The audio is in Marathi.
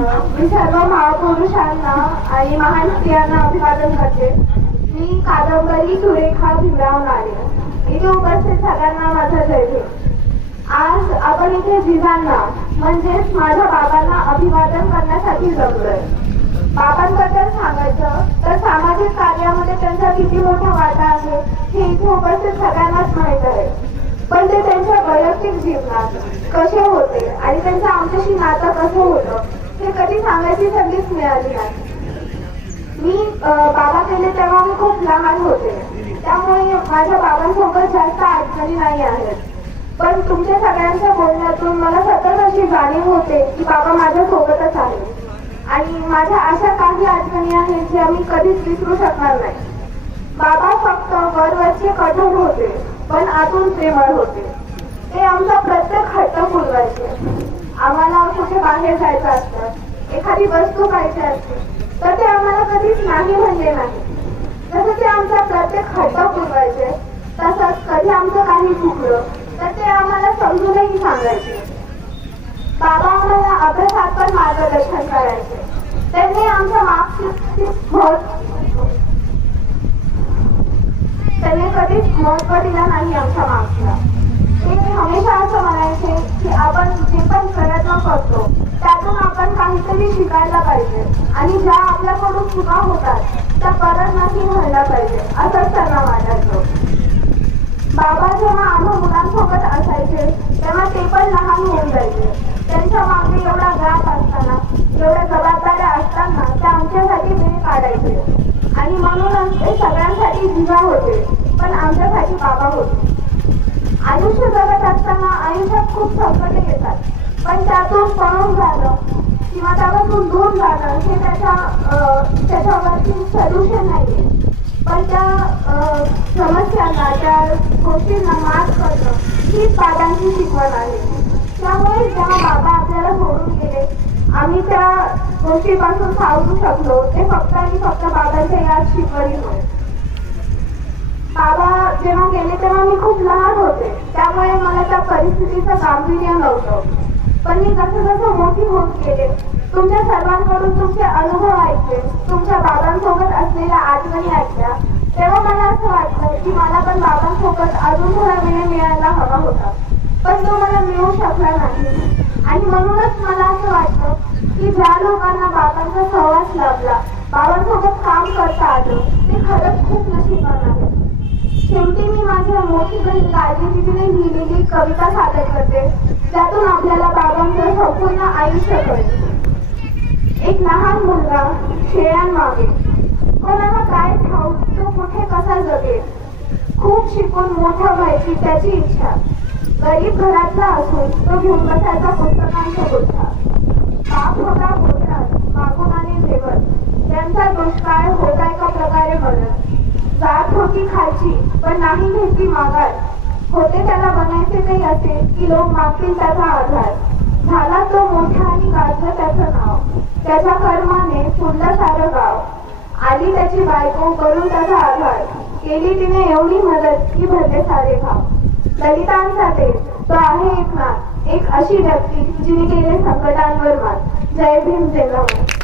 मी सर्व महापुरुषांना आणि महान स्त्रियांना अभिवादन करते. मी कादंबरी सुरेखा भीमराव नाले. इथे उपस्थित सगळ्यांना माझा जय भीम. आज आपण इथे जिजांना म्हणजेच माझ्या बाबांना अभिवादन करण्यासाठी जमलोय. बाबांबद्दल सांगायचं तर सामाजिक कार्यामध्ये त्यांचा किती मोठा वाटा आहे हे इथे उपस्थित सगळ्यांनाच माहीत आहे. पण ते त्यांच्या वैयक्तिक जीवनात कसे होते आणि त्यांचं आमच्याशी नातं कसं होतं हे कधी सांगायची संधीच मिळाली नाही. मी बाबा गेले तेव्हा मी खूप लहान होते, त्यामुळे माझ्या बाबांसोबत जास्त आठवणी नाही आहेत. पण तुमच्या सगळ्यांच्या बोलण्यातून मला सतत अशी जाणीव होते की बाबा माझ्या सोबतच आहे. आणि माझ्या अशा काही आठवणी आहेत ज्या मी कधीच विसरू शकणार नाही. बाबा फक्त वरवरचे कठोर होते पण आतून प्रेमळ होते. ते आमचा प्रत्येक हट्ट पुरवायचे. आम्हाला कुठे बाहेर जायचं असतं, एखादी वस्तू पाहिजे असते तर ते आम्हाला कधीच नाही म्हणले नाही. जसं ते आमचा प्रत्येक हट्ट पुरवायचे तसंच कधी आमचं काही चुकलं तर ते आम्हाला समजूनही सांगायचे. बाबा आम्हाला अभ्यासात पण मार्गदर्शन करायचे. त्यांनी आमच्या त्यांनी कधीच महत्व दिला नाही आमच्या मार्क्सला. ते हमेशा असं म्हणायचे की आपण जे पण प्रयत्न करतो त्यातून आपण काहीतरी शिकायला पाहिजे आणि ज्या आपल्याकडून चुका होतात त्या परत नाही व्हायला पाहिजे असंच त्यांना वाटायचं. बाबा जेव्हा आम्हा मुलांसोबत असायचे तेव्हा ते पण लहान होऊन जायचे. त्यांच्या मागे एवढा व्याप असताना, एवढ्या जबाबदाऱ्या असताना ते आमच्यासाठी वेळ काढायचे. आणि म्हणूनच ते सगळ्यांसाठी जिजा होते पण आमच्यासाठी बाबा होते. आयुष्य जगत असताना आयुष्यात खूप संकटे येतात, पण त्यातून पळून जाणं किंवा त्यापासून दूर जाणं हे त्याच्यावरती सोल्युशन नाहीये. पण त्या समस्यांना, त्या गोष्टींना मात करणं हीच बाबांची शिकवण आहे. त्यामुळे जेव्हा बाबा आपल्याला सोडून गेले आम्ही त्या गोष्टीपासून सावरू शकलो ते फक्त आणि फक्त बाबांच्या याच शिकवणीमुळे. बाबा जेव्हा गेले तेव्हा मी खूप लहान होते, त्यामुळे मला त्या परिस्थितीचं गांभीर्य नव्हतं. पण मी जसं जसं मोठी होत गेले तुमच्या सर्वांकडून तुमचे अनुभव ऐकले, तुमच्या बाबांसोबत असलेल्या आठवणी ऐकल्या, तेव्हा मला असं वाटलं की मला पण बाबांसोबत अजून थोडा वेळ मिळायला हवा होता. पण तो मला मिळू शकला नाही. आणि म्हणूनच मला असं वाटतं की ज्या लोकांना बाबांचा सहवास लाभला, बाबांसोबत काम करता आलं, ते खरंच खूप नशीबवान आहे. शेवटी मी माझ्या मोठी बहीण काळजी दीदीने लिहिलेली कविता सादर करते, ज्यातून आपल्याला बाबांचं संपूर्ण आयुष्य कळते. एक लहान मुलगा शेळ्यांमागे, कोणाला काय ठाऊक तो कुठे कसा जगेल. खूप शिकून मोठा व्हायची त्याची इच्छा. गरीब घरातला असून तो घेऊन बसायचा पुस्तकांचा गुच्छा. बाप होता बोलतात, मागून आले जेवण, त्यांचा दुष्काळ होता एका प्रकारे मरण. जात होती खायची पण नाही घेतली मागात. होते त्याला बनायचे काही असे की लोक मागतील त्याचा आधार. झाला तो मोठा आणि गाजलं त्याचं नाव, त्याच्या कर्माने फुललं सारं गाव. आली त्याची बायको करून त्याचा आधार, केली तिने एवढी मदत की भरले सारे भाव. दलितांचा देश तो आहे एक नाथ, एक अशी व्यक्ती जिने केले संकटांवर मात. जय भीम, जय भारत.